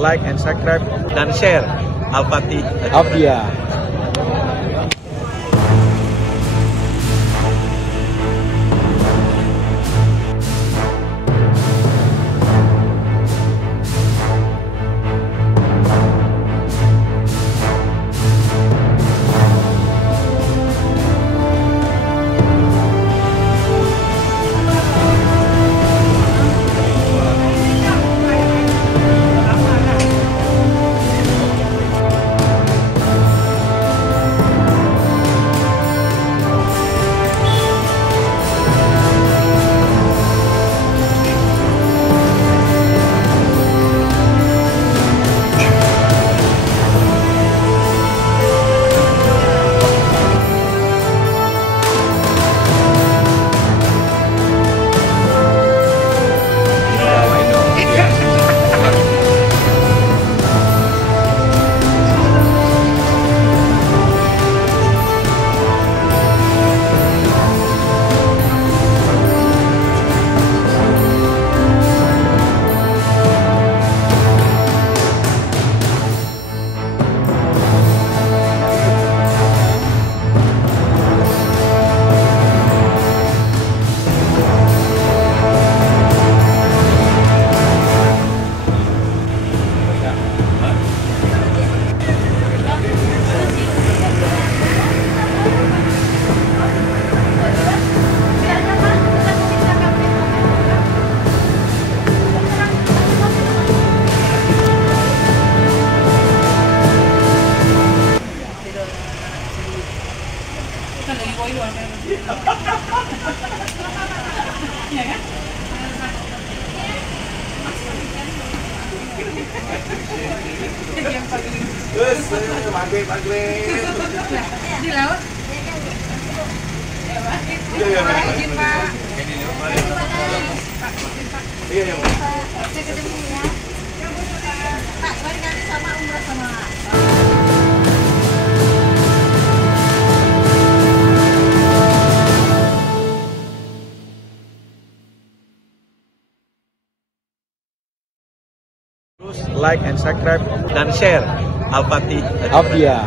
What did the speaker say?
like and subscribe dan share Al-Fatih Afia. Ya kan? Terus, maghrib. Di laut? Iya. Izin, Pak. Iya. Saya ketemu ya. Pak, mari nanti sama umrah sama. Terus like and subscribe dan share Al-Fatih Afia.